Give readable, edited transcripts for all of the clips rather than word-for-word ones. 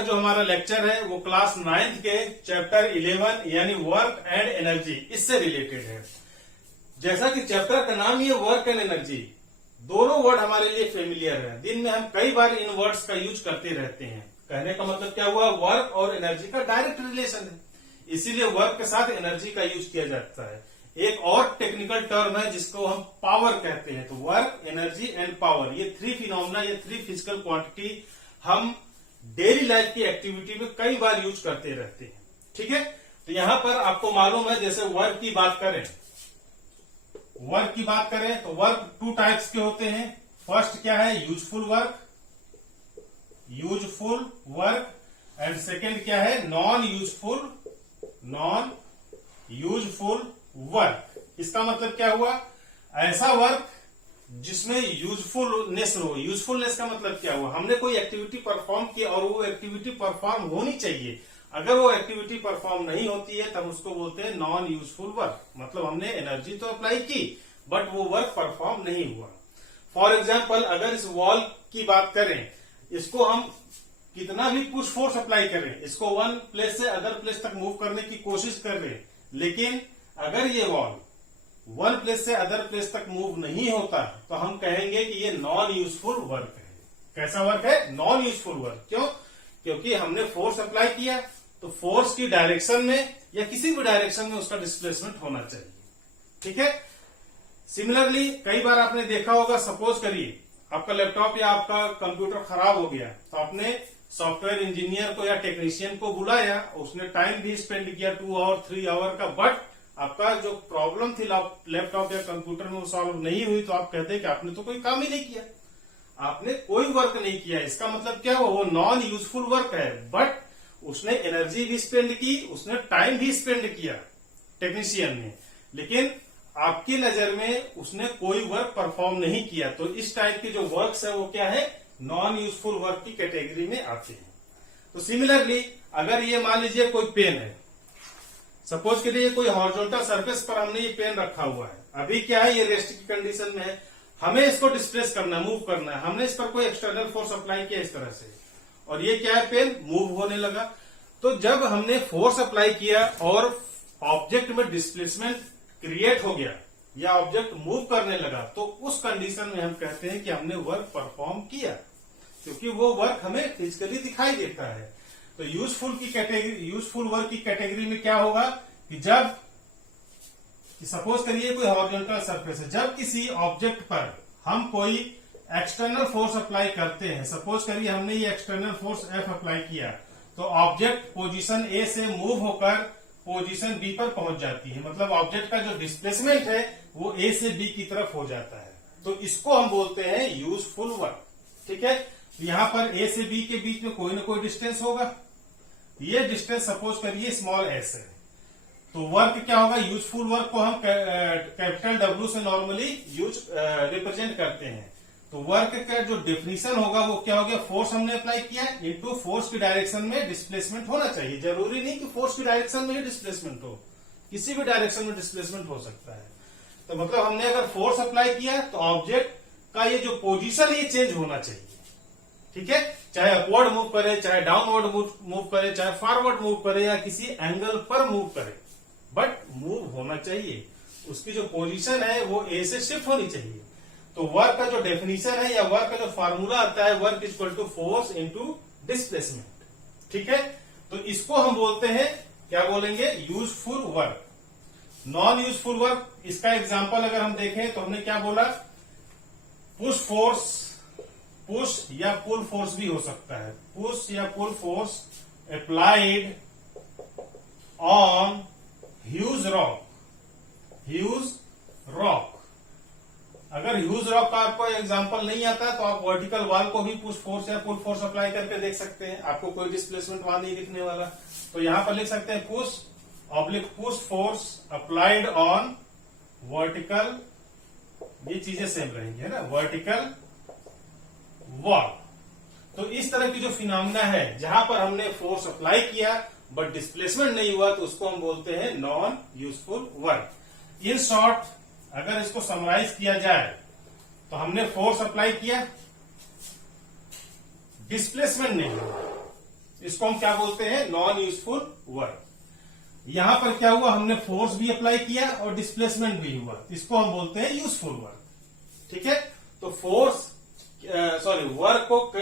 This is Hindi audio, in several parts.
का जो हमारा लेक्चर है वो क्लास 9th के चैप्टर 11 यानी वर्क एंड एनर्जी इससे रिलेटेड है। जैसा कि चैप्टर का नाम ही है वर्क एंड एनर्जी, दोनों वर्ड हमारे लिए फेमिलियर है। दिन में हम कई बार इन वर्ड्स का यूज करते रहते हैं। कहने का मतलब क्या हुआ, वर्क और एनर्जी का डायरेक्ट रिलेशन है, इसीलिए वर्क के साथ एनर्जी का यूज किया जाता है। एक और टेक्निकल टर्म है जिसको हम पावर कहते हैं। तो वर्क, एनर्जी एंड पावर, ये थ्री फिनोमेना, ये थ्री फिजिकल क्वांटिटी हम डेली लाइफ की एक्टिविटी में कई बार यूज करते रहते हैं। ठीक है, तो यहां पर आपको मालूम है, जैसे वर्क की बात करें तो वर्क टू टाइप्स के होते हैं। फर्स्ट क्या है, यूजफुल वर्क एंड सेकेंड क्या है, नॉन यूजफुल वर्क। इसका मतलब क्या हुआ, ऐसा वर्क जिसमें यूजफुलनेस हो। यूजफुलनेस का मतलब क्या हुआ, हमने कोई एक्टिविटी परफॉर्म की और वो एक्टिविटी परफॉर्म होनी चाहिए। अगर वो एक्टिविटी परफॉर्म नहीं होती है तब उसको बोलते हैं नॉन यूजफुल वर्क। मतलब हमने एनर्जी तो अप्लाई की बट वो वर्क परफॉर्म नहीं हुआ। फॉर एग्जाम्पल, अगर इस वॉल की बात करें, इसको हम कितना भी पुश फोर्स अप्लाई करें, इसको वन प्लेस से अदर प्लेस तक मूव करने की कोशिश कर रहे हैं, लेकिन अगर ये वॉल वन प्लेस से अदर प्लेस तक मूव नहीं होता तो हम कहेंगे कि ये नॉन यूजफुल वर्क है। कैसा वर्क है, नॉन यूजफुल वर्क। क्यों, क्योंकि हमने फोर्स अप्लाई किया तो फोर्स की डायरेक्शन में या किसी भी डायरेक्शन में उसका डिस्प्लेसमेंट होना चाहिए। ठीक है, सिमिलरली कई बार आपने देखा होगा, सपोज करिए आपका लैपटॉप या आपका कंप्यूटर खराब हो गया तो आपने सॉफ्टवेयर इंजीनियर को या टेक्नीशियन को बुलाया, उसने टाइम भी स्पेंड किया 2 और 3 आवर का, बट आपका जो प्रॉब्लम थी लैपटॉप या कंप्यूटर में वो सॉल्व नहीं हुई, तो आप कहते हैं कि आपने तो कोई काम ही नहीं किया, आपने कोई वर्क नहीं किया। इसका मतलब क्या हुआ, वो नॉन यूजफुल वर्क है, बट उसने एनर्जी भी स्पेंड की, उसने टाइम भी स्पेंड किया टेक्नीशियन ने, लेकिन आपकी नजर में उसने कोई वर्क परफॉर्म नहीं किया। तो इस टाइप के जो वर्क्स है वो क्या है, नॉन यूजफुल वर्क की कैटेगरी में आते हैं। तो सिमिलरली अगर ये मान लीजिए कोई पेन है, सपोज के लिए कोई हॉरिजॉन्टल सरफेस पर हमने ये पेन रखा हुआ है, अभी क्या है, ये रेस्ट की कंडीशन में है, हमें इसको डिस्प्लेस करना है, मूव करना है, हमने इस पर कोई एक्सटर्नल फोर्स अप्लाई किया इस तरह से, और ये क्या है, पेन मूव होने लगा। तो जब हमने फोर्स अप्लाई किया और ऑब्जेक्ट में डिस्प्लेसमेंट क्रिएट हो गया या ऑब्जेक्ट मूव करने लगा, तो उस कंडीशन में हम कहते हैं कि हमने वर्क परफॉर्म किया, क्योंकि वो वर्क हमें फिजिकली दिखाई देता है। तो यूजफुल वर्क की कैटेगरी में क्या होगा कि जब सपोज करिए कोई हॉरिजॉन्टल सरफेस है, जब किसी ऑब्जेक्ट पर हम कोई एक्सटर्नल फोर्स अप्लाई करते हैं, सपोज करिए हमने ये एक्सटर्नल फोर्स F अप्लाई किया, तो ऑब्जेक्ट पोजीशन A से मूव होकर पोजीशन B पर पहुंच जाती है। मतलब ऑब्जेक्ट का जो डिस्प्लेसमेंट है वो A से B की तरफ हो जाता है। तो इसको हम बोलते हैं यूजफुल वर्क। ठीक है, तो यहां पर A से B के बीच में कोई ना कोई डिस्टेंस होगा, ये डिस्टेंस सपोज करिए स्मॉल s है, तो वर्क क्या होगा, यूजफुल वर्क को हम कैपिटल W से नॉर्मली रिप्रेजेंट करते हैं। तो वर्क का जो डेफिनेशन होगा वो क्या हो गया, फोर्स हमने अप्लाई किया इनटू फोर्स की डायरेक्शन में डिस्प्लेसमेंट होना चाहिए। जरूरी नहीं कि फोर्स की डायरेक्शन में ही डिस्प्लेसमेंट हो, किसी भी डायरेक्शन में डिस्प्लेसमेंट हो सकता है। तो मतलब हमने अगर फोर्स अप्लाई किया तो ऑब्जेक्ट का ये जो पोजीशन है ये चेंज होना चाहिए। ठीक है, चाहे अपवर्ड मूव करे, चाहे डाउनवर्ड मूव करे, चाहे फॉरवर्ड मूव करे या किसी एंगल पर मूव करे, बट मूव होना चाहिए। उसकी जो पोजीशन है वो A से शिफ्ट होनी चाहिए। तो वर्क का जो डेफिनेशन है या वर्क का जो फार्मूला आता है, work is equal to force into displacement. ठीक है, तो इसको हम बोलते हैं, क्या बोलेंगे, useful work. Non useful work, इसका एग्जांपल अगर हम देखें तो हमने क्या बोला, पुश या पुल फोर्स भी हो सकता है, पुश या pull force applied on huge rock. अगर ह्यूज रॉक का आपको एग्जांपल नहीं आता तो आप वर्टिकल वॉल को भी पुश फोर्स या पुल फोर्स अप्लाई करके देख सकते हैं, आपको कोई डिस्प्लेसमेंट वहां नहीं दिखने वाला। तो यहां पर लिख सकते हैं push force applied on vertical, ये चीजें सेम रहेंगी, है ना, वर्टिकल वॉल। तो इस तरह की जो फिनोमेना है जहां पर हमने फोर्स अप्लाई किया बट डिस्प्लेसमेंट नहीं हुआ, तो उसको हम बोलते हैं non useful work. In short अगर इसको समराइज किया जाए तो हमने फोर्स अप्लाई किया, डिस्प्लेसमेंट नहीं हुआ, इसको हम क्या बोलते हैं, नॉन यूजफुल वर्क। यहां पर क्या हुआ, हमने फोर्स भी अप्लाई किया और डिस्प्लेसमेंट भी हुआ, इसको हम बोलते हैं यूजफुल वर्क। ठीक है, तो वर्क को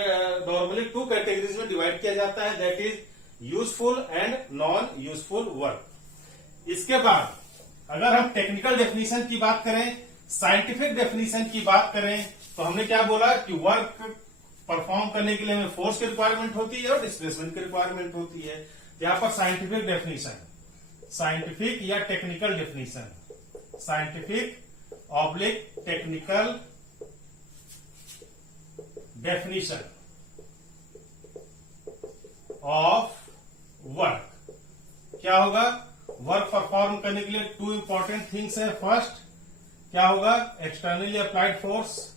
नॉर्मली 2 कैटेगरीज में डिवाइड किया जाता है, that is useful and non useful work. इसके बाद अगर हम टेक्निकल डेफिनेशन की बात करें, साइंटिफिक डेफिनेशन की बात करें, तो हमने क्या बोला कि वर्क परफॉर्म करने के लिए हमें फोर्स की रिक्वायरमेंट होती है और डिस्प्लेसमेंट की रिक्वायरमेंट होती है। यहां पर साइंटिफिक डेफिनेशन, साइंटिफिक या technical definition, scientific oblique technical definition of work क्या होगा, वर्क परफॉर्म करने के लिए 2 इंपॉर्टेंट थिंग्स है। फर्स्ट क्या होगा, एक्सटर्नली अप्लाइड फोर्स,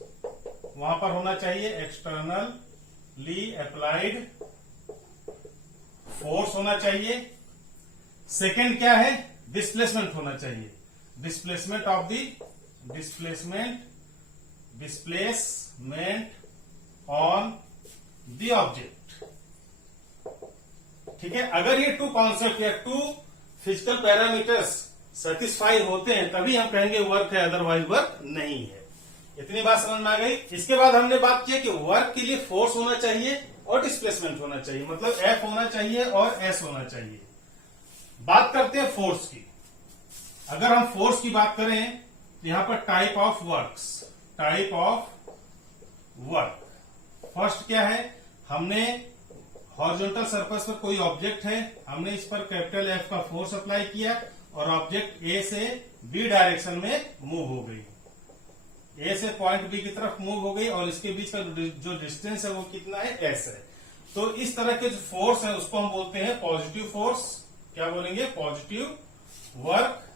वहां पर होना चाहिए एक्सटर्नली अप्लाइड फोर्स होना चाहिए। सेकेंड क्या है, डिस्प्लेसमेंट होना चाहिए, डिस्प्लेसमेंट ऑन द ऑब्जेक्ट। ठीक है, अगर ये 2 कॉन्सेप्ट या 2 फिजिकल पैरामीटर्स सेटिस्फाई होते हैं तभी हम कहेंगे वर्क है, अदरवाइज वर्क नहीं है। इतनी बात समझ में आ गई। इसके बाद हमने बात की कि वर्क के लिए फोर्स होना चाहिए और डिस्प्लेसमेंट होना चाहिए, मतलब F होना चाहिए और S होना चाहिए। बात करते हैं फोर्स की। अगर हम फोर्स की बात करें तो यहां पर टाइप ऑफ वर्क। फर्स्ट क्या है, हमने हॉरिजॉन्टल सरफेस पर कोई ऑब्जेक्ट है, हमने इस पर कैपिटल F का फोर्स अप्लाई किया और ऑब्जेक्ट A से B डायरेक्शन में मूव हो गई, A से पॉइंट B की तरफ मूव हो गई और इसके बीच का जो डिस्टेंस है वो कितना है, S है। तो इस तरह के जो फोर्स है उसको हम बोलते हैं पॉजिटिव फोर्स। क्या बोलेंगे, पॉजिटिव वर्क।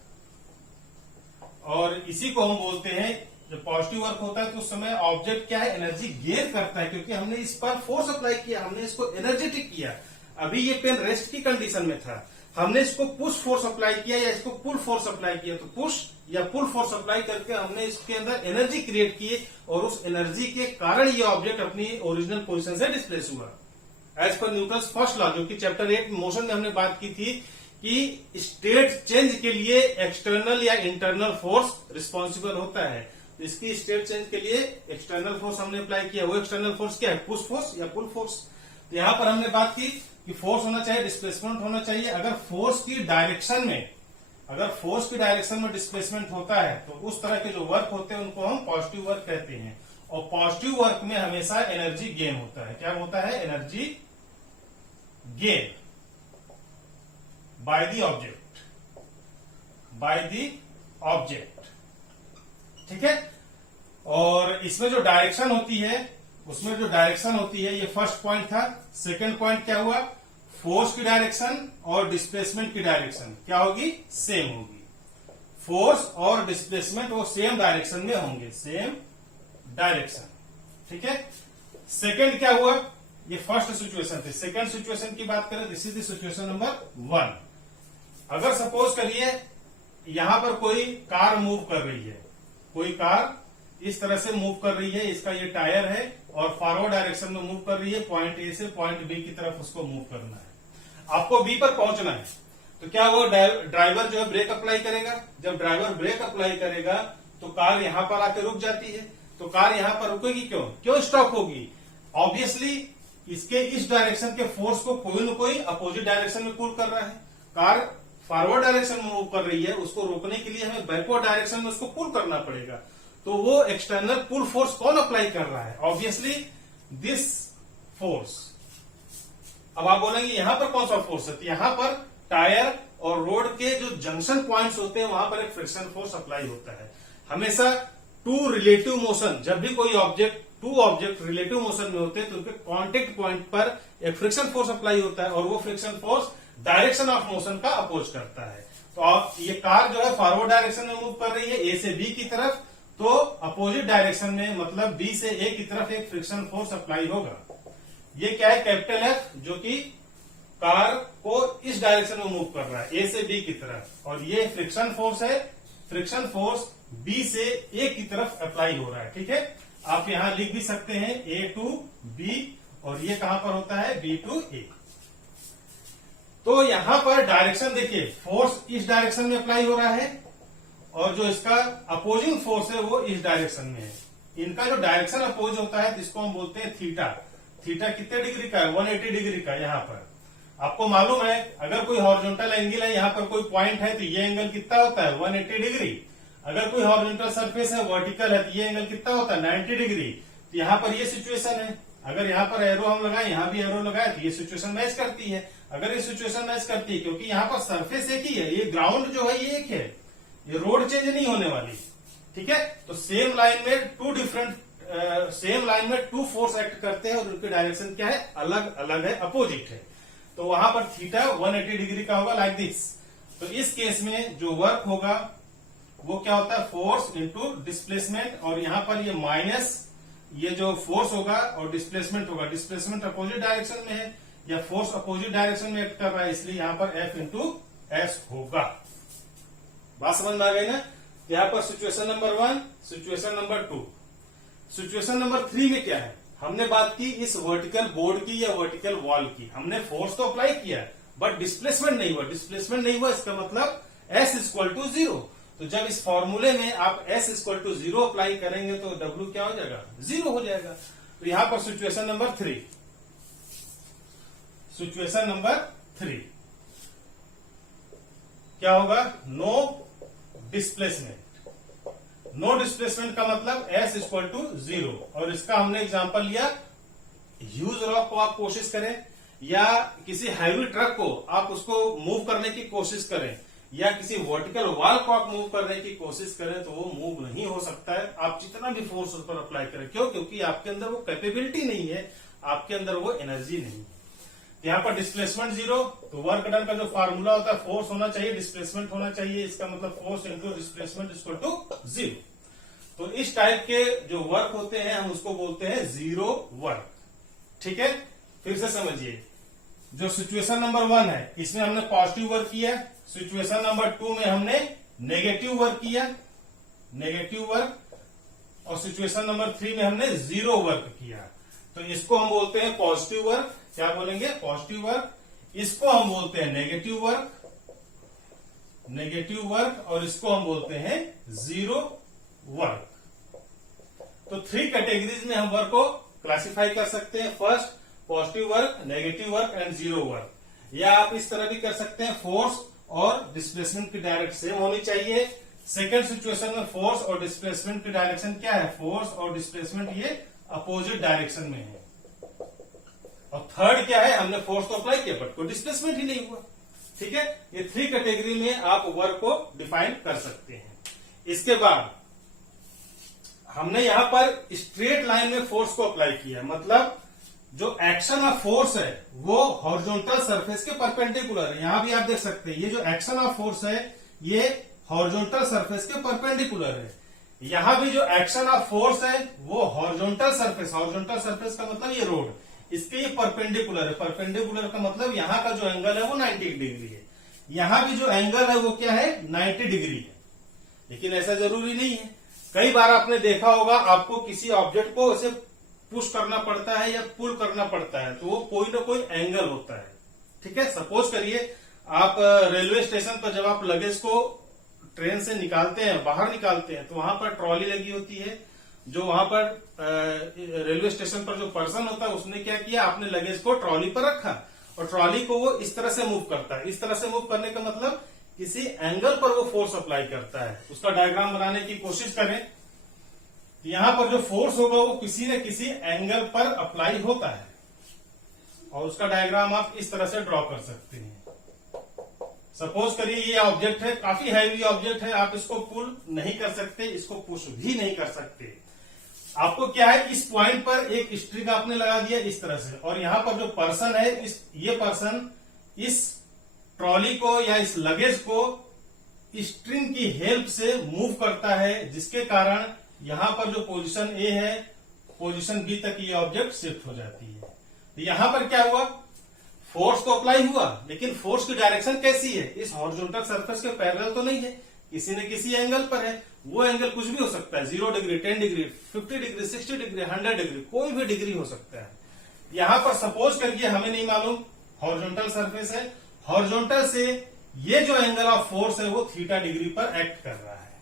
और इसी को हम बोलते हैं, जब पॉजिटिव वर्क होता है तो उस समय ऑब्जेक्ट क्या है, एनर्जी गेन करता है, क्योंकि हमने इस पर फोर्स अप्लाई किया, हमने इसको एनर्जेटिक किया। अभी ये पेन रेस्ट की कंडीशन में था, हमने इसको पुश फोर्स अप्लाई किया या इसको पुल फोर्स अप्लाई किया, तो पुश या पुल फोर्स अप्लाई करके हमने इसके अंदर एनर्जी क्रिएट की और उस एनर्जी के कारण ये ऑब्जेक्ट अपनी ओरिजिनल पोजीशन से डिस्प्लेस हुआ। As per Newton's first law, जो कि चैप्टर 8 मोशन में हमने बात की थी कि स्टेट चेंज के लिए एक्सटर्नल या इंटरनल फोर्स रिस्पॉन्सिबल होता है। तो इसकी स्टेट चेंज के लिए एक्सटर्नल फोर्स हमने अप्लाई किया, वो एक्सटर्नल फोर्स क्या है, पुश फोर्स या पुल फोर्स। तो यहां पर हमने बात की कि फोर्स होना चाहिए, डिस्प्लेसमेंट होना चाहिए। अगर फोर्स की डायरेक्शन में डिस्प्लेसमेंट होता है तो उस तरह के जो वर्क होते हैं उनको हम पॉजिटिव वर्क कहते हैं। और पॉजिटिव वर्क में हमेशा एनर्जी गेन होता है। क्या होता है, energy gain by the object. ठीक है, और इसमें जो डायरेक्शन होती है, ये फर्स्ट पॉइंट था। सेकंड पॉइंट क्या हुआ, फोर्स की डायरेक्शन और डिस्प्लेसमेंट की डायरेक्शन क्या होगी, सेम होगी। फोर्स और डिस्प्लेसमेंट वो सेम डायरेक्शन में होंगे, सेम डायरेक्शन। ठीक है, सेकंड क्या हुआ, ये फर्स्ट सिचुएशन थी। सेकंड सिचुएशन की बात करें, this is the situation number 1। अगर सपोज करिए यहां पर कोई कार मूव कर रही है, कोई कार इस तरह से मूव कर रही है, इसका ये टायर है और फॉरवर्ड डायरेक्शन में मूव कर रही है, पॉइंट ए से पॉइंट बी की तरफ उसको मूव करना है। आपको बी पर पहुंचना है, तो क्या वो ड्राइवर जो है ब्रेक अप्लाई करेगा। जब ड्राइवर ब्रेक अप्लाई करेगा तो कार यहां पर आके रुक जाती है। तो कार यहां पर रुकेगी, क्यों स्टॉप होगी, ऑब्वियसली इसके इस डायरेक्शन के फोर्स को कोई न कोई अपोजिट डायरेक्शन में पुल कर रहा है। कार फॉरवर्ड डायरेक्शन में मूव कर रही है, उसको रोकने के लिए हमें बैकवर्ड डायरेक्शन में उसको पुल करना पड़ेगा। तो वो एक्सटर्नल पुल फोर्स कौन अप्लाई कर रहा है, ऑब्वियसली दिस फोर्स। अब आप बोलेंगे यहां पर कौन सा फोर्स है, तो यहां पर टायर और रोड के जो जंक्शन पॉइंट्स होते हैं वहां पर एक फ्रिक्शन फोर्स अप्लाई होता है। हमेशा टू रिलेटिव मोशन, जब भी कोई टू ऑब्जेक्ट रिलेटिव मोशन में होते हैं तो उनके कॉन्टेक्ट पॉइंट पर एक फ्रिक्शन फोर्स अप्लाई होता है और वो friction force direction of motion का अपोज करता है। तो ये कार जो है फॉरवर्ड डायरेक्शन में मूव कर रही है ए से बी की तरफ, तो अपोजिट डायरेक्शन में मतलब बी से ए की तरफ एक फ्रिक्शन फोर्स अप्लाई होगा। ये क्या है, कैपिटल एफ, जो कि कार को इस डायरेक्शन में मूव कर रहा है ए से बी की तरफ, और ये फ्रिक्शन फोर्स है। फ्रिक्शन फोर्स बी से ए की तरफ अप्लाई हो रहा है। ठीक है, आप यहां लिख भी सकते हैं ए टू बी, और ये कहां पर होता है, बी टू ए। तो यहां पर डायरेक्शन देखिए, फोर्स इस डायरेक्शन में अप्लाई हो रहा है और जो इसका अपोजिंग फोर्स है वो इस डायरेक्शन में है। इनका जो डायरेक्शन अपोज होता है जिसको हम बोलते हैं थीटा। थीटा कितने डिग्री का है? 180 डिग्री का। यहाँ पर आपको मालूम है अगर कोई हॉरिजॉन्टल एंगल है, यहाँ पर कोई पॉइंट है तो ये एंगल कितना होता है? 180 डिग्री। अगर कोई हॉरिजॉन्टल सरफेस है, वर्टिकल है, तो ये एंगल कितना होता है? 90 डिग्री। तो यहाँ पर ये सिचुएशन है। अगर यहाँ पर एरो हम लगाए, यहाँ भी एरो लगाए, तो ये सिचुएशन मैच करती है। अगर ये सिचुएशन मैच करती है, क्योंकि यहाँ पर सरफेस एक ही है, ये ग्राउंड जो है ये एक है, ये रोड चेंज नहीं होने वाली, ठीक है। तो सेम लाइन में टू फोर्स एक्ट करते हैं और उनकी डायरेक्शन क्या है? अलग अलग है, अपोजिट है। तो वहां पर थीटा 180 डिग्री का होगा, लाइक दिस। तो इस केस में जो वर्क होगा वो क्या होता है? फोर्स इंटू डिस्प्लेसमेंट, और यहां पर ये माइनस ये जो फोर्स होगा और डिस्प्लेसमेंट होगा, डिस्प्लेसमेंट अपोजिट डायरेक्शन में है या फोर्स अपोजिट डायरेक्शन में एक्ट कर रहा है, इसलिए यहां पर F इंटू एस होगा। बात समझ में आ गई ना? यहां पर situation number 1, situation number 2। Situation number 3 में क्या है? हमने बात की इस वर्टिकल बोर्ड की या वर्टिकल वॉल की। हमने फोर्स तो अप्लाई किया बट डिस्प्लेसमेंट नहीं हुआ। डिस्प्लेसमेंट नहीं हुआ इसका मतलब S इक्वल टू 0। तो जब इस फॉर्मूले में आप S इक्वल टू 0 अप्लाई करेंगे तो W क्या हो जाएगा? 0 हो जाएगा। तो यहां पर सिचुएशन नंबर 3, सिचुएशन नंबर 3 क्या होगा? No displacement. नो डिस्प्लेसमेंट का मतलब S इक्वल टू 0। और इसका हमने एग्जांपल लिया, ह्यूज रॉक को आप कोशिश करें या किसी हैवी ट्रक को आप उसको मूव करने की कोशिश करें या किसी वर्टिकल वॉल को आप मूव करने की कोशिश करें तो वो मूव नहीं हो सकता है, आप जितना भी फोर्स उस पर अप्लाई करें। क्यों? क्योंकि आपके अंदर वो कैपेबिलिटी नहीं है, आपके अंदर वो एनर्जी नहीं है। यहाँ पर डिस्प्लेसमेंट 0, तो वर्क डन का जो फार्मूला होता है फोर्स होना चाहिए, डिस्प्लेसमेंट होना चाहिए। इसका मतलब force into displacement equal to 0। तो इस टाइप के जो वर्क होते हैं हम उसको बोलते हैं जीरो वर्क, ठीक है। फिर से समझिए, जो सिचुएशन नंबर 1 है इसमें हमने पॉजिटिव वर्क किया, सिचुएशन नंबर 2 में हमने नेगेटिव वर्क किया, नेगेटिव वर्क, और सिचुएशन नंबर 3 में हमने जीरो वर्क किया। तो इसको हम बोलते हैं पॉजिटिव वर्क। क्या बोलेंगे? Positive work. इसको हम बोलते हैं नेगेटिव वर्क, नेगेटिव वर्क, और इसको हम बोलते हैं जीरो वर्क। तो 3 कैटेगरीज में हम वर्क को क्लासिफाई कर सकते हैं। First positive work, negative work and zero work. या आप इस तरह भी कर सकते हैं, फोर्स और डिस्प्लेसमेंट की डायरेक्शन सेम होनी चाहिए। सेकेंड सिचुएशन में फोर्स और डिस्प्लेसमेंट की डायरेक्शन क्या है? फोर्स और डिस्प्लेसमेंट ये अपोजिट डायरेक्शन में है। और थर्ड क्या है? हमने फोर्स तो अप्लाई किया बट कोई डिस्प्लेसमेंट ही नहीं हुआ, ठीक है। ये 3 कैटेगरी में आप वर्क को डिफाइन कर सकते हैं। इसके बाद हमने यहां पर स्ट्रेट लाइन में फोर्स को अप्लाई किया, मतलब जो एक्शन ऑफ फोर्स है वो हॉरिजॉन्टल सरफेस के परपेंडिकुलर है। यहां भी आप देख सकते हैं ये जो एक्शन ऑफ फोर्स है ये हॉरिजॉन्टल सरफेस के परपेंडिकुलर है। यहां भी जो एक्शन ऑफ फोर्स है वो हॉरिजॉन्टल सरफेस, हॉरिजॉन्टल सरफेस का मतलब ये रोड, इसके ये परपेंडिकुलर है। परपेंडिकुलर का मतलब यहां का जो एंगल है वो 90 डिग्री है, यहां भी जो एंगल है वो क्या है? 90 डिग्री है। लेकिन ऐसा जरूरी नहीं है। कई बार आपने देखा होगा आपको किसी ऑब्जेक्ट को ऐसे पुश करना पड़ता है या पुल करना पड़ता है, तो वो कोई ना कोई एंगल होता है, ठीक है। सपोज करिए आप रेलवे स्टेशन पर जब आप लगेज को ट्रेन से निकालते हैं, बाहर निकालते हैं, तो वहां पर ट्रॉली लगी होती है। जो वहां पर रेलवे स्टेशन पर जो पर्सन होता है उसने क्या किया? आपने लगेज को ट्रॉली पर रखा और ट्रॉली को वो इस तरह से मूव करता है। इस तरह से मूव करने का मतलब किसी एंगल पर वो फोर्स अप्लाई करता है। उसका डायग्राम बनाने की कोशिश करें, यहां पर जो फोर्स होगा वो किसी न किसी एंगल पर अप्लाई होता है और उसका डायग्राम आप इस तरह से ड्रॉ कर सकते हैं। सपोज करिए ये ऑब्जेक्ट है, काफी हैवी ऑब्जेक्ट है, आप इसको पुल नहीं कर सकते, इसको पुश भी नहीं कर सकते। आपको क्या है? इस पॉइंट पर एक स्ट्रिंग आपने लगा दिया इस तरह से, और यहां पर जो पर्सन है ये पर्सन इस ट्रॉली को या इस लगेज को स्ट्रिंग की हेल्प से मूव करता है, जिसके कारण यहां पर जो पोजीशन ए है पोजीशन बी तक ये ऑब्जेक्ट शिफ्ट हो जाती है। तो यहां पर क्या हुआ? फोर्स तो अप्लाई हुआ, लेकिन फोर्स की डायरेक्शन कैसी है? इस हॉरिजॉन्टल सरफेस के पैरेलल तो नहीं है, किसी न किसी एंगल पर है। वो एंगल कुछ भी हो सकता है, 0 degree, 10 degree, 50 degree, 60 degree, 100 degree, कोई भी डिग्री हो सकता है। यहां पर सपोज करिए हमें नहीं मालूम हॉरिजॉन्टल सरफेस है, हॉरिजॉन्टल से ये जो एंगल ऑफ फोर्स है वो थीटा डिग्री पर एक्ट कर रहा है।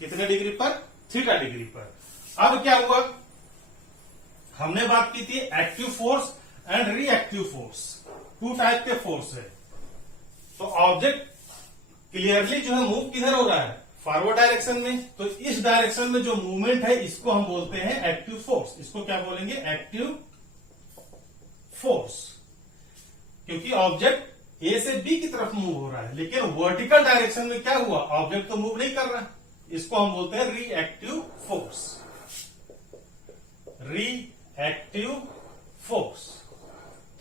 कितने डिग्री पर? थीटा डिग्री पर। अब क्या हुआ, हमने बात की थी active force and reactive force, two type के फोर्स है। तो ऑब्जेक्ट क्लियरली जो है मूव किधर हो रहा है? फॉरवर्ड डायरेक्शन में। तो इस डायरेक्शन में जो मूवमेंट है इसको हम बोलते हैं एक्टिव फोर्स। इसको क्या बोलेंगे? Active force. क्योंकि ऑब्जेक्ट ए से बी की तरफ मूव हो रहा है, लेकिन वर्टिकल डायरेक्शन में क्या हुआ? ऑब्जेक्ट तो मूव नहीं कर रहा। इसको हम बोलते हैं रिएक्टिव फोर्स। रिएक्टिव फोर्स,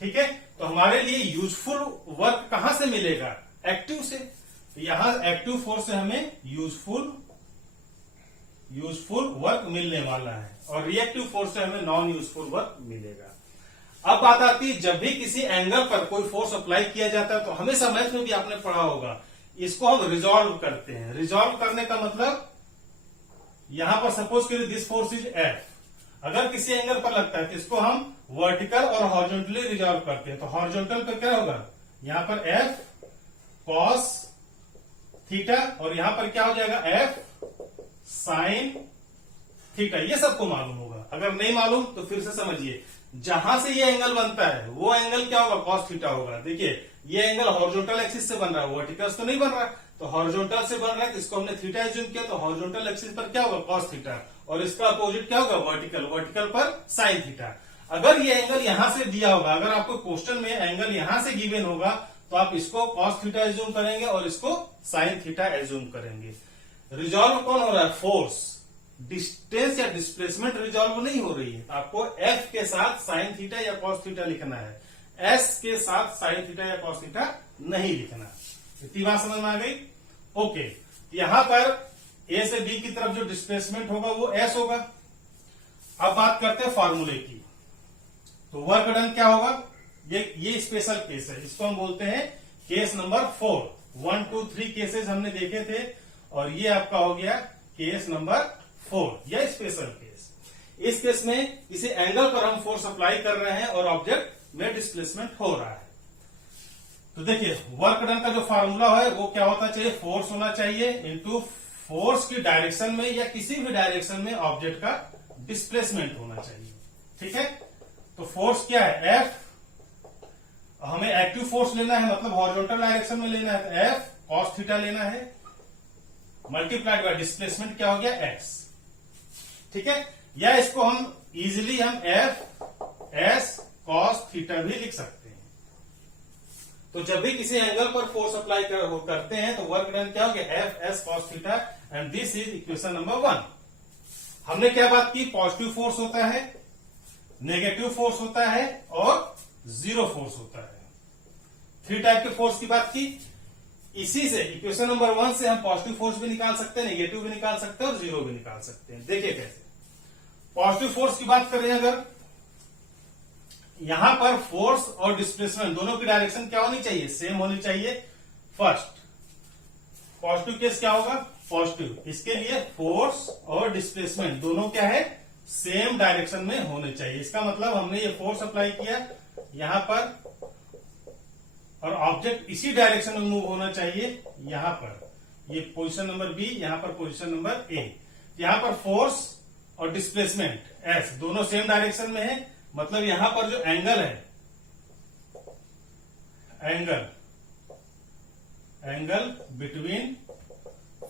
ठीक है। तो हमारे लिए यूजफुल वर्क कहां से मिलेगा? एक्टिव से। तो यहां एक्टिव फोर्स से हमें यूजफुल वर्क मिलने वाला है, और रिएक्टिव फोर्स से हमें नॉन यूजफुल वर्क मिलेगा। अब बात आती है, जब भी किसी एंगल पर कोई फोर्स अप्लाई किया जाता है तो हमेशा मैथ में भी आपने पढ़ा होगा, इसको हम रिजॉल्व करते हैं। रिजॉल्व करने का मतलब, यहां पर सपोज करिए दिस फोर्स इज एफ। अगर किसी एंगल पर लगता है तो इसको हम वर्टिकल और हॉरिजॉन्टली रिजॉल्व करते हैं। तो हॉरिजॉन्टल पे क्या होगा? यहां पर एफ कॉस थीटा, और यहां पर क्या हो जाएगा? F sine theta. ये सबको मालूम होगा। अगर नहीं मालूम तो फिर से समझिए, जहां से ये एंगल बनता है वो एंगल क्या होगा? कॉस थीटा होगा। देखिए ये एंगल हॉरिजॉन्टल एक्सिस से बन रहा है, वर्टिकल तो नहीं बन रहा। तो हॉरिजॉन्टल से बन रहा है तो इसको हमने थीटा एज्यूम किया, तो हॉरिजॉन्टल एक्सिस पर क्या होगा? Cos theta. और इसका अपोजिट क्या होगा? वर्टिकल। वर्टिकल पर साइन थीटा। अगर ये एंगल यहां से दिया होगा, अगर आपको क्वेश्चन में एंगल यहां से गिवन होगा तो आप इसको कॉस थीटा एज्यूम करेंगे और इसको साइन थीटा एज्यूम करेंगे। रिजॉल्व कौन हो रहा है? फोर्स। डिस्टेंस या डिस्प्लेसमेंट रिजॉल्व नहीं हो रही है। आपको एफ के साथ साइन थीटा या कॉस थीटा लिखना है, एस के साथ साइन थीटा या कॉस थीटा नहीं लिखना। इतनी बात समझ में आ गई? ओके। यहां पर ए से बी की तरफ जो डिस्प्लेसमेंट होगा वो एस होगा। अब बात करते हैं फॉर्मूले की। तो वर्क डन क्या होगा? ये स्पेशल केस है, इसको हम बोलते हैं केस नंबर 4। 1, 2, 3 केसेस हमने देखे थे, और ये आपका हो गया केस नंबर 4, यह स्पेशल केस। इस केस में इसे एंगल पर हम फोर्स अप्लाई कर रहे हैं और ऑब्जेक्ट में डिस्प्लेसमेंट हो रहा है। तो देखिए वर्क डन का जो फार्मूला है वो क्या होता चाहिए? फोर्स होना चाहिए इनटू फोर्स की डायरेक्शन में या किसी भी डायरेक्शन में ऑब्जेक्ट का डिस्प्लेसमेंट होना चाहिए, ठीक है। तो फोर्स क्या है? एफ। हमें एक्टिव फोर्स लेना है, मतलब हॉरिजॉन्टल डायरेक्शन में लेना है, तो एफ कॉस थीटा लेना है, मल्टीप्लाइड बाय डिस्प्लेसमेंट क्या हो गया? एक्स, ठीक है। या इसको हम easily F S cos theta भी लिख सकते हैं। तो जब भी किसी एंगल पर फोर्स अप्लाई करते हैं तो वर्क डन क्या हो गया? F S cos theta, and this is equation number 1। हमने क्या बात की? पॉजिटिव फोर्स होता है, नेगेटिव फोर्स होता है और जीरो फोर्स होता है। 3 टाइप के फोर्स की बात की। इसी से इक्वेशन नंबर 1 से हम पॉजिटिव फोर्स भी निकाल सकते हैं, नेगेटिव भी निकाल सकते हैं और जीरो भी निकाल सकते हैं। देखिए कैसे। पॉजिटिव फोर्स की बात कर रहे हैं, अगर यहां पर फोर्स और डिस्प्लेसमेंट दोनों की डायरेक्शन क्या होनी चाहिए? सेम होनी चाहिए। फर्स्ट पॉजिटिव केस क्या होगा? पॉजिटिव। इसके लिए फोर्स और डिस्प्लेसमेंट दोनों क्या है? सेम डायरेक्शन में होने चाहिए। इसका मतलब हमने ये फोर्स अप्लाई किया यहां पर, और ऑब्जेक्ट इसी डायरेक्शन में मूव होना चाहिए। यहां पर ये पोजीशन नंबर बी, यहां पर पोजीशन नंबर ए। यहां पर फोर्स और डिस्प्लेसमेंट एस दोनों सेम डायरेक्शन में है, मतलब यहां पर जो एंगल है, angle between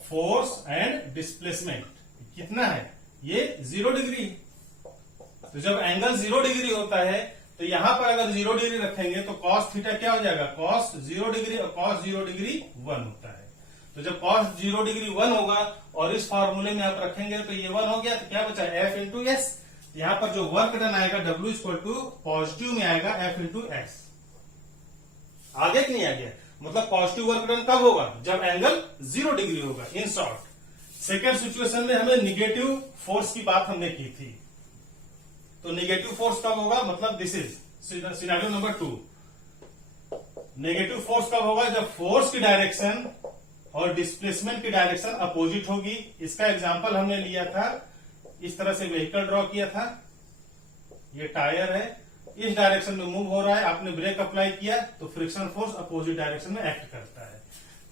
force and displacement कितना है? ये 0 डिग्री। तो जब एंगल 0 डिग्री होता है तो यहां पर अगर 0 डिग्री रखेंगे तो कॉस थीटा क्या हो जाएगा? कॉस 0 डिग्री, और कॉस 0 डिग्री 1 होता है। तो जब कॉस 0 डिग्री 1 होगा और इस फॉर्मूले में आप रखेंगे तो ये 1 हो गया, तो क्या बचा? F into S. यहां पर जो वर्क डन आएगा W इक्वल टू पॉजिटिव में आएगा एफ इंटू एस। आगे कि नहीं आ गया? मतलब पॉजिटिव वर्क डन कब होगा? जब एंगल 0 डिग्री होगा। इन शॉर्ट सेकेंड सिचुएशन में हमें निगेटिव फोर्स की बात हमने की थी। तो निगेटिव फोर्स कब होगा? मतलब this is scenario number 2। Negative force कब होगा? जब फोर्स की डायरेक्शन और डिस्प्लेसमेंट की डायरेक्शन अपोजिट होगी। इसका एग्जांपल हमने लिया था, इस तरह से व्हीकल ड्रॉ किया था। ये टायर है इस डायरेक्शन में मूव हो रहा है, आपने ब्रेक अप्लाई किया तो फ्रिक्शन फोर्स अपोजिट डायरेक्शन में एक्ट करता है।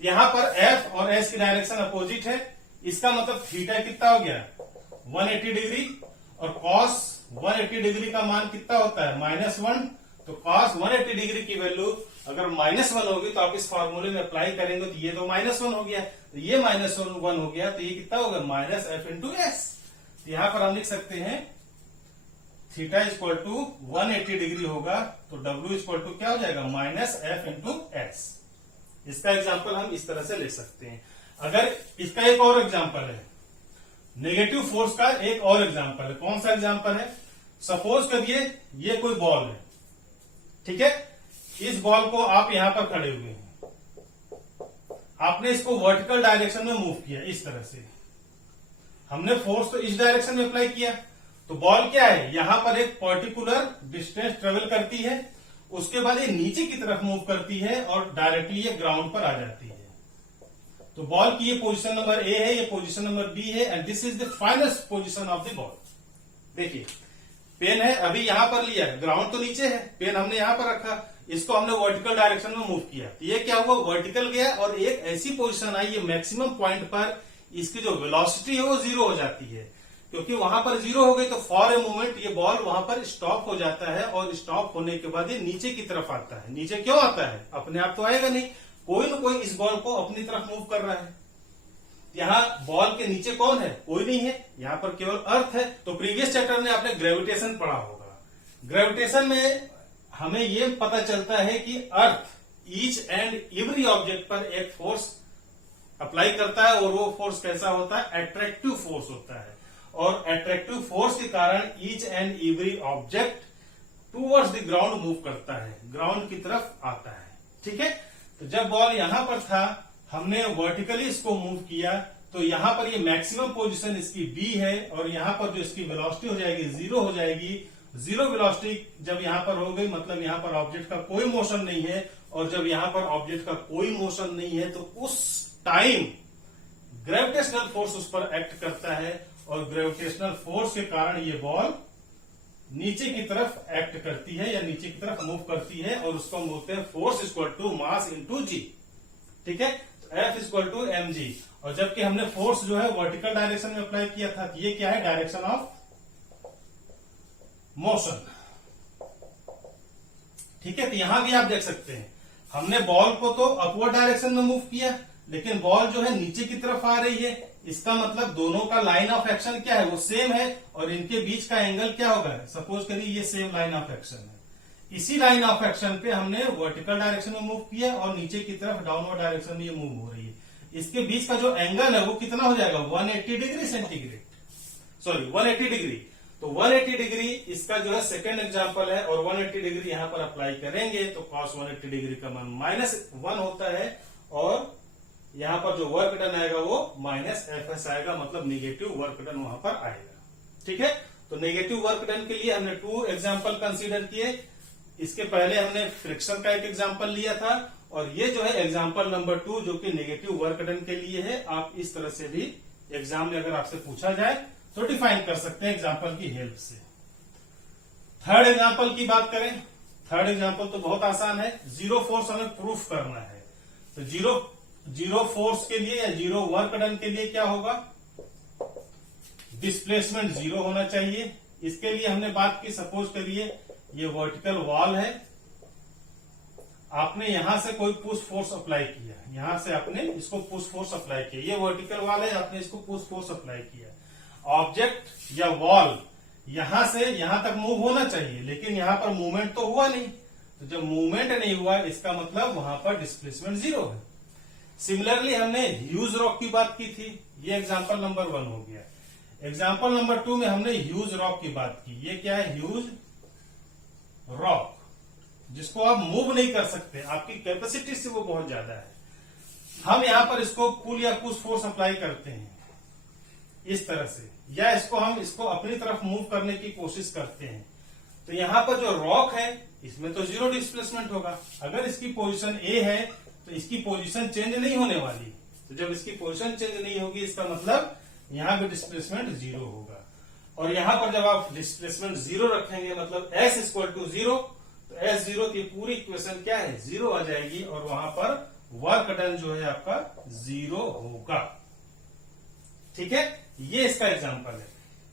यहां पर F और S की डायरेक्शन अपोजिट है, इसका मतलब थीटा कितना हो गया 180 डिग्री, और कॉस 180 डिग्री का मान कितना होता है -1, तो कॉस 180 डिग्री की वैल्यू अगर -1 होगी तो आप इस फॉर्मूले में अप्लाई करेंगे तो ये तो -1 हो गया, तो ये -1 हो गया, तो ये कितना होगा -F इंटू एस। यहां पर हम लिख सकते हैं थीटा इक्वल टू 180 डिग्री होगा, तो W इक्वल टू क्या हो जाएगा -F इंटू एस। इसका एग्जाम्पल हम इस तरह से ले सकते हैं। अगर इसका एक और एग्जाम्पल है, नेगेटिव फोर्स का एक और एग्जाम्पल है। कौन सा एग्जाम्पल है? सपोज करिए ये कोई बॉल है, ठीक है, इस बॉल को आप यहां पर खड़े हुए हैं, आपने इसको वर्टिकल डायरेक्शन में मूव किया इस तरह से, हमने फोर्स तो इस डायरेक्शन में अप्लाई किया, तो बॉल क्या है यहां पर एक पर्टिकुलर डिस्टेंस ट्रेवल करती है, उसके बाद ये नीचे की तरफ मूव करती है और डायरेक्टली ये ग्राउंड पर आ जाती है। तो बॉल की ये पोजीशन नंबर ए है, ये पोजीशन नंबर बी है, and this is the final position of the ball. देखिए पेन है, अभी यहां पर लिया, ग्राउंड तो नीचे है, पेन हमने यहां पर रखा, इसको हमने वर्टिकल डायरेक्शन में मूव किया, तो ये क्या हुआ वर्टिकल गया और एक ऐसी पोजीशन आई, ये मैक्सिमम पॉइंट पर इसकी जो वेलोसिटी है वो 0 हो जाती है, क्योंकि वहां पर 0 हो गई तो फॉर ए मोमेंट ये बॉल वहां पर स्टॉप हो जाता है, और स्टॉप होने के बाद ये नीचे की तरफ आता है। नीचे क्यों आता है? अपने आप तो आएगा नहीं, कोई न कोई इस बॉल को अपनी तरफ मूव कर रहा है। यहाँ बॉल के नीचे कौन है? कोई नहीं है, यहाँ पर केवल अर्थ है। तो प्रीवियस चैप्टर में आपने ग्रेविटेशन पढ़ा होगा, ग्रेविटेशन में हमें ये पता चलता है कि अर्थ ईच एंड एवरी ऑब्जेक्ट पर एक फोर्स अप्लाई करता है, और वो फोर्स कैसा होता है? अट्रैक्टिव फोर्स होता है, और अट्रैक्टिव फोर्स के कारण each and every object towards the ground move करता है, ग्राउंड की तरफ आता है, ठीक है। तो जब बॉल यहां पर था, हमने वर्टिकली इसको मूव किया, तो यहां पर ये मैक्सिमम पोजीशन इसकी बी है, और यहां पर जो इसकी वेलोसिटी हो जाएगी 0 हो जाएगी। 0 वेलोसिटी जब यहां पर हो गई, मतलब यहां पर ऑब्जेक्ट का कोई मोशन नहीं है, और जब यहां पर ऑब्जेक्ट का कोई मोशन नहीं है तो उस टाइम ग्रेविटेशनल फोर्स उस पर एक्ट करता है, और ग्रेविटेशनल फोर्स के कारण ये बॉल नीचे की तरफ एक्ट करती है या नीचे की तरफ मूव करती है, और उसको बोलते हैं force equal to mass into g, ठीक है। F equal to m g, और जबकि हमने फोर्स जो है वर्टिकल डायरेक्शन में अप्लाई किया था, तो ये क्या है? डायरेक्शन ऑफ मोशन, ठीक है। तो यहां भी आप देख सकते हैं, हमने बॉल को तो अपवर्ड डायरेक्शन में मूव किया, लेकिन बॉल जो है नीचे की तरफ आ रही है, इसका मतलब दोनों का लाइन ऑफ एक्शन क्या है? वो सेम है, और इनके बीच का एंगल क्या होगा? सपोज करिए ये सेम लाइन ऑफ एक्शन है, इसी लाइन ऑफ एक्शन पे हमने वर्टिकल डायरेक्शन में मूव किया, और नीचे की तरफ डाउनवर्ड डायरेक्शन में ये मूव हो रही है। इसके बीच का जो एंगल है वो कितना हो जाएगा? 180 डिग्री सेंटीग्रेड, सॉरी 180 डिग्री। तो 180 डिग्री इसका जो है सेकेंड एग्जाम्पल है, और 180 डिग्री यहां पर अप्लाई करेंगे तो cos 180 डिग्री का मान -1 होता है, और यहां पर जो वर्क डन आएगा वो -FS आएगा, मतलब नेगेटिव वर्क डन वहां पर आएगा, ठीक है। तो नेगेटिव वर्क डन के लिए हमने 2 एग्जाम्पल कंसीडर किए। इसके पहले हमने फ्रिक्शन का एक एग्जाम्पल लिया था, और ये जो है एग्जाम्पल नंबर 2 जो कि नेगेटिव वर्क डन के लिए है। आप इस तरह से भी एग्जाम में अगर आपसे पूछा जाए तो डिफाइन कर सकते हैं एग्जाम्पल की हेल्प से। थर्ड एग्जाम्पल की बात करें, थर्ड एग्जाम्पल तो बहुत आसान है, जीरो फोर्स हमें प्रूफ करना है। तो जीरो फोर्स के लिए या जीरो वर्क डन के लिए क्या होगा? डिस्प्लेसमेंट 0 होना चाहिए। इसके लिए हमने बात की, सपोज करिए ये वर्टिकल वॉल है, आपने यहां से कोई पुश फोर्स अप्लाई किया, यहां से आपने इसको पुश फोर्स अप्लाई किया, ये वर्टिकल वॉल है, आपने इसको पुश फोर्स अप्लाई किया। ऑब्जेक्ट या वॉल यहां से यहां तक मूव होना चाहिए, लेकिन यहां पर मूवमेंट तो हुआ नहीं, तो जब मूवमेंट नहीं हुआ इसका मतलब वहां पर डिस्प्लेसमेंट 0 है। सिमिलरली हमने ह्यूज रॉक की बात की थी, ये एग्जाम्पल नंबर 1 हो गया। एग्जाम्पल नंबर 2 में हमने ह्यूज रॉक की बात की। ये क्या है? ह्यूज रॉक, जिसको आप मूव नहीं कर सकते, आपकी कैपेसिटी से वो बहुत ज्यादा है। हम यहां पर इसको पुल या पुश फोर्स अप्लाई करते हैं इस तरह से, या इसको अपनी तरफ मूव करने की कोशिश करते हैं। तो यहां पर जो रॉक है इसमें तो 0 डिस्प्लेसमेंट होगा। अगर इसकी पोजीशन ए है तो इसकी पोजीशन चेंज नहीं होने वाली, तो जब इसकी पोजीशन चेंज नहीं होगी इसका मतलब यहां भी डिस्प्लेसमेंट 0 होगा। और यहां पर जब आप डिस्प्लेसमेंट 0 रखेंगे मतलब S इक्वल टू 0, तो S0 की पूरी इक्वेशन क्या है, 0 आ जाएगी और वहां पर वर्क डन जो है आपका 0 होगा। ठीक है, ये इसका एग्जांपल है।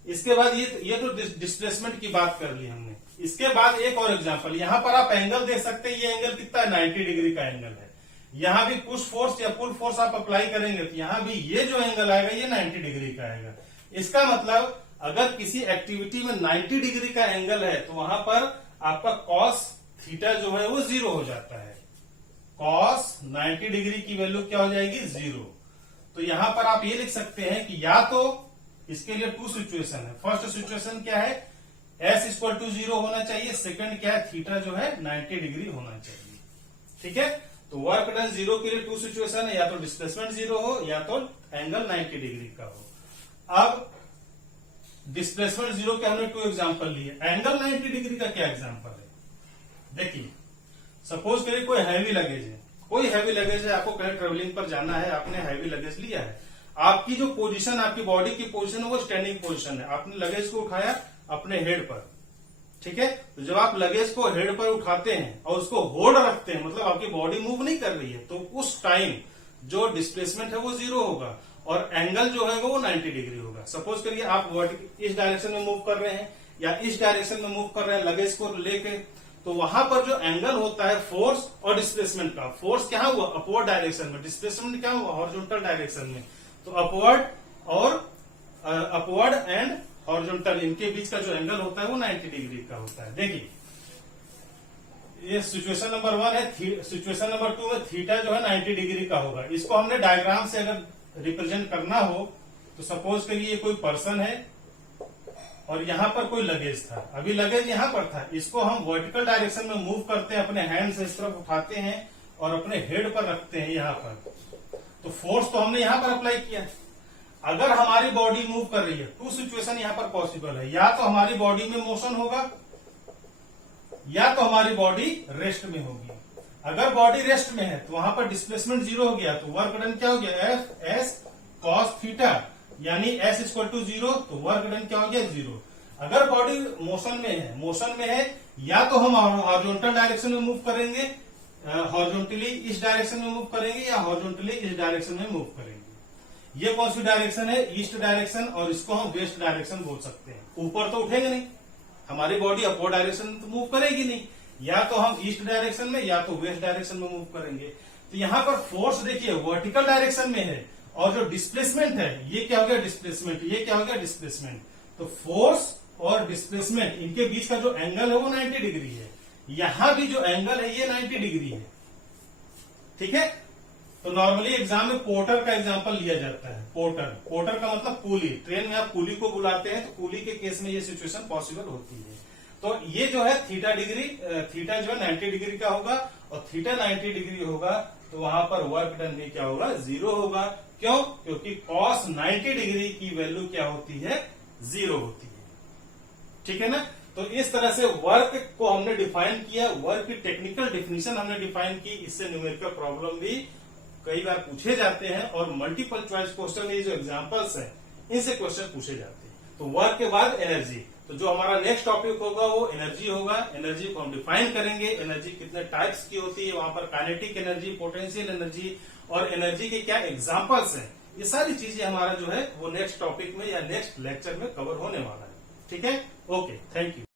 इसके बाद ये तो डिस्प्लेसमेंट की बात कर ली हमने। इसके बाद एक और एग्जांपल, यहां पर आप एंगल देख सकते हैं, ये एंगल कितना है, 90 डिग्री का एंगल है। यहां भी पुश फोर्स या पुल फोर्स आप अप्लाई करेंगे तो यहां भी ये जो एंगल आएगा ये 90 डिग्री का आएगा। इसका मतलब अगर किसी एक्टिविटी में 90 डिग्री का एंगल है तो वहां पर आपका कॉस थीटा जो है वो 0 हो जाता है। कॉस 90 डिग्री की वैल्यू क्या हो जाएगी, 0। तो यहां पर आप ये लिख सकते हैं कि या तो इसके लिए 2 सिचुएशन है। फर्स्ट सिचुएशन क्या है, S इक्वल टू 0 होना चाहिए। सेकंड क्या है, थीटा जो है 90 डिग्री होना चाहिए। ठीक है, तो वर्क डन 0 के लिए 2 सिचुएशन है, या तो डिस्प्लेसमेंट 0 हो या तो एंगल 90 डिग्री का हो। अब डिस्प्लेसमेंट 0 के हमने 2 एग्जांपल लिए, एंगल 90 डिग्री का क्या एग्जांपल है। देखिए सपोज करिए कोई हैवी लगेज है, कोई हैवी लगेज है, आपको कहीं ट्रेवलिंग पर जाना है, आपने हैवी लगेज लिया है। आपकी जो पोजीशन, आपकी बॉडी की पोजीशन है वो स्टैंडिंग पोजीशन है। आपने लगेज को उठाया अपने हेड पर, ठीक है। तो जब आप लगेज को हेड पर उठाते हैं और उसको होल्ड रखते हैं, मतलब आपकी बॉडी मूव नहीं कर रही है, तो उस टाइम जो डिस्प्लेसमेंट है वो 0 होगा और एंगल जो है वो 90 डिग्री होगा। सपोज करिए आप इस डायरेक्शन में मूव कर रहे हैं या इस डायरेक्शन में मूव कर रहे हैं लगेज को लेके, तो वहां पर जो एंगल होता है फोर्स और डिस्प्लेसमेंट का, फोर्स क्या हुआ अपवर्ड डायरेक्शन में, डिस्प्लेसमेंट क्या हुआ हॉरिजॉन्टल डायरेक्शन में। तो अपवर्ड एंड हॉरिजॉन्टल इनके बीच का जो एंगल होता है वो 90 डिग्री का होता है। देखिए ये सिचुएशन नंबर 1 है। सिचुएशन नंबर 2 में थीटा जो है 90 डिग्री का होगा। इसको हमने डायग्राम से अगर रिप्रेजेंट करना हो तो सपोज करिए कोई पर्सन है और यहां पर कोई लगेज था, अभी लगेज यहां पर था, इसको हम वर्टिकल डायरेक्शन में मूव करते हैं, अपने हैंड से इस तरफ उठाते हैं और अपने हेड पर रखते हैं यहां पर। तो फोर्स तो हमने यहां पर अप्लाई किया। अगर हमारी बॉडी मूव कर रही है, 2 सिचुएशन यहां पर पॉसिबल है, या तो हमारी बॉडी में मोशन होगा या तो हमारी बॉडी रेस्ट में होगी। अगर बॉडी रेस्ट में है तो वहां पर डिस्प्लेसमेंट 0 हो गया, तो वर्क डन क्या हो गया, F cos थीटा, यानी S इक्वल टू 0, तो वर्क डन क्या हो गया 0। अगर बॉडी मोशन में है या तो हम हॉरिजॉन्टल डायरेक्शन में मूव करेंगे, हॉरिजॉन्टली इस डायरेक्शन में मूव करेंगे या हॉरिजॉन्टली इस डायरेक्शन में मूव करेंगे। ये कौन सी डायरेक्शन है, ईस्ट डायरेक्शन, और इसको हम वेस्ट डायरेक्शन बोल सकते हैं। ऊपर तो उठेंगे नहीं, हमारी बॉडी अपवर्ड डायरेक्शन तो मूव करेगी नहीं, या तो हम ईस्ट डायरेक्शन में या तो वेस्ट डायरेक्शन में मूव करेंगे। तो यहां पर फोर्स देखिए वर्टिकल डायरेक्शन में है और जो डिस्प्लेसमेंट है ये क्या हो गया डिस्प्लेसमेंट, ये क्या हो गया डिस्प्लेसमेंट। तो फोर्स और डिस्प्लेसमेंट इनके बीच का जो एंगल है वो 90 डिग्री है। यहां भी जो एंगल है ये 90 डिग्री है। ठीक है, तो नॉर्मली एग्जाम में पोर्टर का एग्जांपल लिया जाता है। पोर्टर का मतलब कूली, ट्रेन में आप कूली को बुलाते हैं तो कूली के केस में ये सिचुएशन पॉसिबल होती है। तो ये जो है थीटा जो है 90 डिग्री का होगा और थीटा 90 डिग्री होगा तो वहां पर वर्क डन भी क्या होगा 0 होगा। क्यों, क्योंकि cos 90 डिग्री की वैल्यू क्या होती है 0 होती है। ठीक है ना, तो इस तरह से वर्क को हमने डिफाइन किया, वर्क की टेक्निकल डेफिनेशन हमने डिफाइन की। इससे न्यूमेरिकल प्रॉब्लम भी कई बार पूछे जाते हैं और मल्टीपल चॉइस क्वेश्चन, ये जो एग्जांपल्स हैं इनसे क्वेश्चन पूछे जाते हैं। तो वर्क के बाद एनर्जी, तो जो हमारा नेक्स्ट टॉपिक होगा वो एनर्जी होगा। एनर्जी को हम डिफाइन करेंगे, एनर्जी कितने टाइप्स की होती है, वहां पर काइनेटिक एनर्जी, पोटेंशियल एनर्जी और एनर्जी के क्या एग्जांपल्स हैं, ये सारी चीजें हमारा जो है वो नेक्स्ट टॉपिक में या नेक्स्ट लेक्चर में कवर होने वाला है। ठीक है, ओके, थैंक यू।